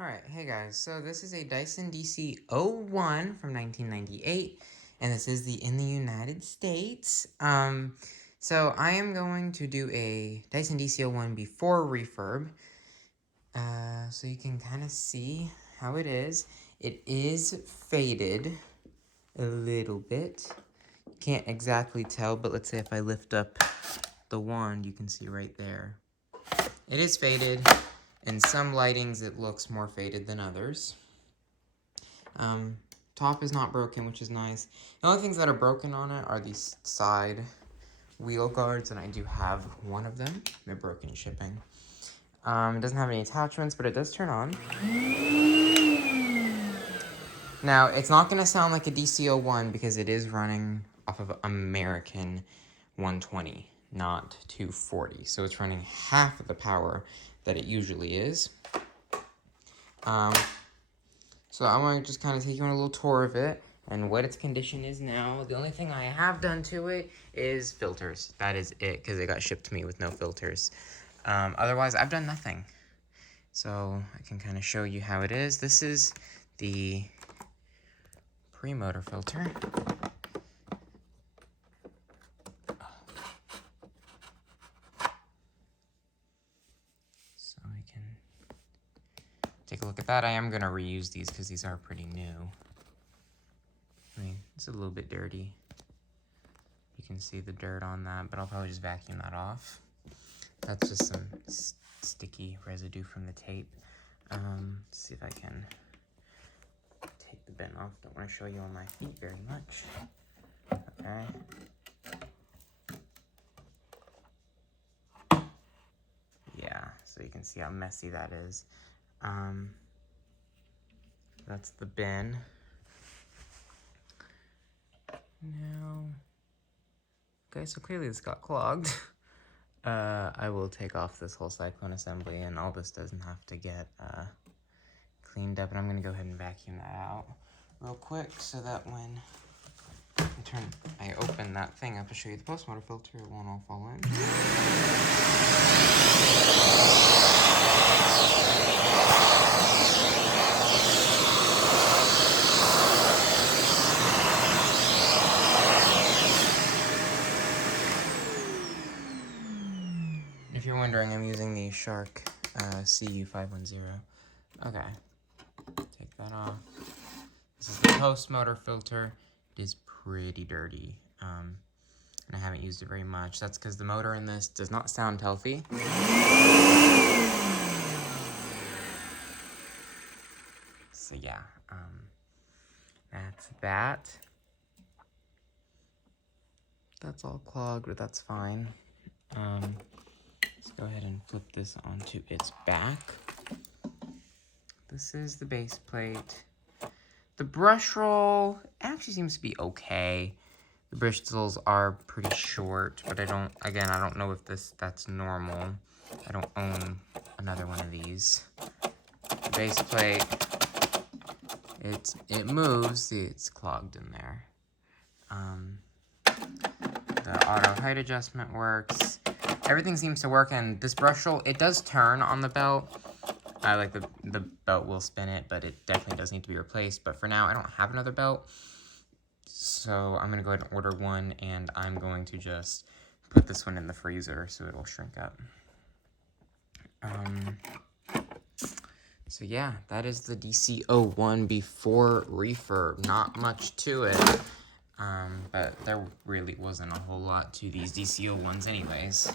Alright, hey guys, so this is a Dyson Dc01 from 1998, and this is in the United States. So I am going to do a Dyson Dc01 before refurb, so you can kind of see how it is. It is faded a little bit. Can't exactly tell, but let's say if I lift up the wand, you can see right there. It is faded. In some lightings, it looks more faded than others. Top is not broken, which is nice. The only things that are broken on it are these side wheel guards, and I do have one of them. They're broken shipping. It doesn't have any attachments, but it does turn on. Now, it's not going to sound like a Dc01 because it is running off of American 120, not 240. So it's running half of the power that it usually is. So I'm going to just kind of take you on a little tour of it and what its condition is now. The only thing I have done to it is filters. That is it, because it got shipped to me with no filters. Otherwise, I've done nothing. So I can kind of show you how it is. This is the pre-motor filter. So we can take a look at that. I am going to reuse these because these are pretty new. I mean, it's a little bit dirty. You can see the dirt on that, but I'll probably just vacuum that off. That's just some sticky residue from the tape. Let's see if I can take the bin off. Don't want to show you on my feet very much. Okay. Yeah, so you can see how messy that is. That's the bin. Now, okay, so clearly this got clogged. I will take off this whole cyclone assembly, and all this doesn't have to get cleaned up, and I'm going to go ahead and vacuum that out real quick so that when I open that thing up to show you the post-motor filter, it won't all fall in. If you're wondering, I'm using the Shark CU510. Okay, take that off. This is the post-motor filter. It is pretty dirty, and I haven't used it very much. That's because the motor in this does not sound healthy. So yeah, that's that. That's all clogged, but that's fine. Let's go ahead and flip this onto its back. This is the base plate. The brush roll actually seems to be okay. The bristles are pretty short, but I don't know if that's normal. I don't own another one of these. The base plate, it moves. See, it's clogged in there. The auto height adjustment works. Everything seems to work, and this brush roll, it does turn on the belt. Like the belt will spin it, but it definitely does need to be replaced. But for now, I don't have another belt. So I'm going to go ahead and order one, and I'm going to just put this one in the freezer so it'll shrink up. So yeah, that is the Dc01 before refurb. Not much to it, but there really wasn't a whole lot to these Dc01s anyways.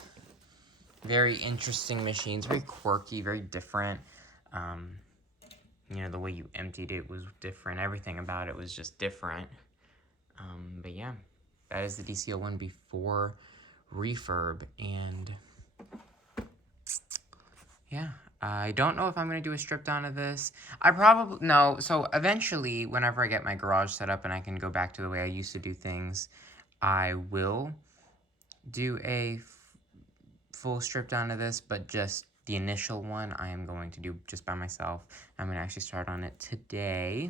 Very interesting machines, very quirky, very different. You know, the way you emptied it was different. Everything about it was just different. But yeah, that is the Dc01 before refurb, and yeah, I don't know if I'm going to do a strip down of this. No, so eventually, whenever I get my garage set up and I can go back to the way I used to do things, I will do a full strip down of this, but just the initial one I am going to do just by myself. I'm going to actually start on it today.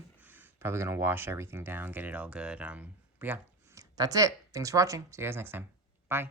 Probably going to wash everything down, get it all good. But yeah, that's it. Thanks for watching. See you guys next time. Bye.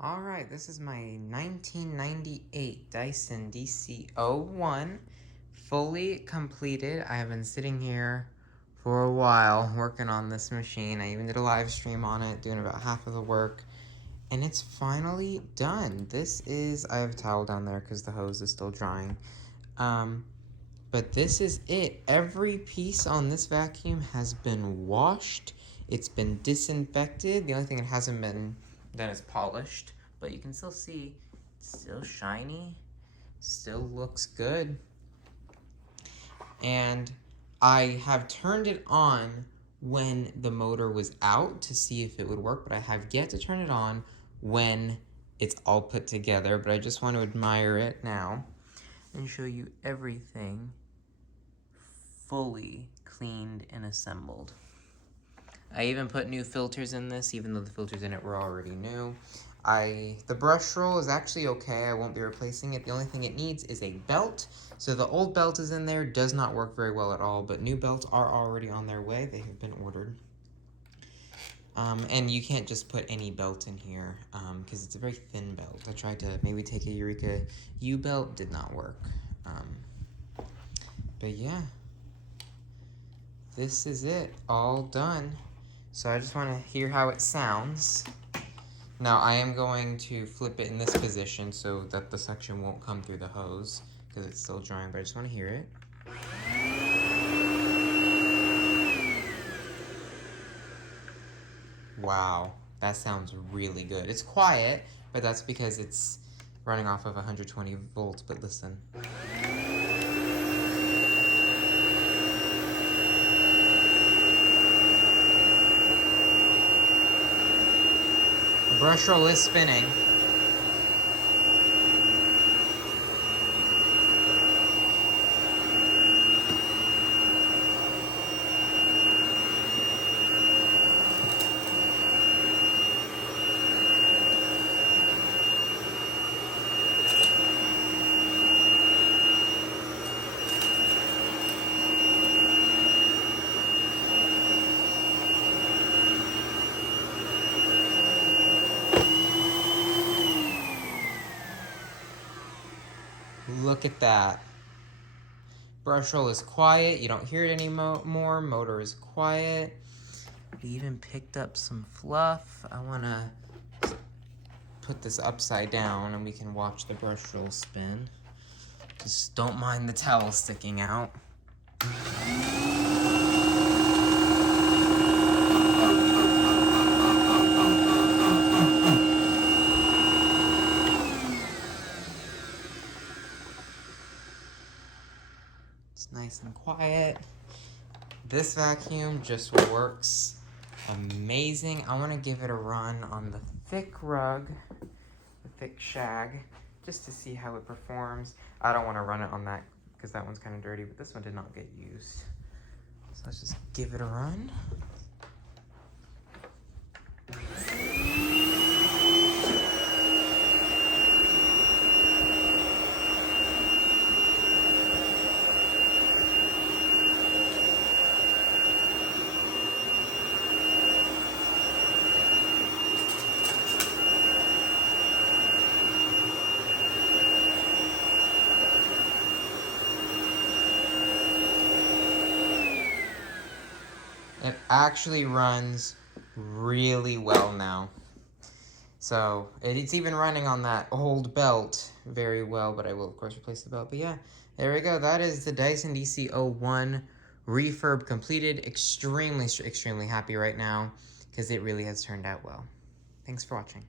Alright, this is my 1998 Dyson Dc01, fully completed. I have been sitting here for a while working on this machine. I even did a live stream on it, doing about half of the work, and it's finally done. This is, I have a towel down there because the hose is still drying. But this is it. Every piece on this vacuum has been washed. It's been disinfected. The only thing it hasn't been done is polished. But you can still see it's still shiny. Still looks good. And I have turned it on when the motor was out to see if it would work. But I have yet to turn it on when it's all put together. But I just want to admire it now and show you everything fully cleaned and assembled. I even put new filters in this, even though the filters in it were already new. The brush roll is actually okay. I won't be replacing it. The only thing it needs is a belt. So the old belt is in there, does not work very well at all, but new belts are already on their way. They have been ordered. And you can't just put any belt in here because it's a very thin belt. I tried to maybe take a Eureka U belt, did not work. But yeah, this is it, all done. So I just want to hear how it sounds. Now I am going to flip it in this position so that the suction won't come through the hose because it's still drying, but I just want to hear it. Wow, that sounds really good. It's quiet, but that's because it's running off of 120 volts, but listen. The brush roll is spinning. Look at that. Brush roll is quiet. You don't hear it anymore. Motor is quiet. We even picked up some fluff. I want to put this upside down and we can watch the brush roll spin. Just don't mind the towel sticking out. It's nice and quiet. This vacuum just works amazing. I want to give it a run on the thick rug, the thick shag, just to see how it performs. I don't want to run it on that because that one's kind of dirty, but this one did not get used. So let's just give it a run. It actually runs really well now. So it's even running on that old belt very well, but I will of course replace the belt. But yeah, there we go. That is the Dyson Dc01 refurb completed. Extremely happy right now because it really has turned out well. Thanks for watching.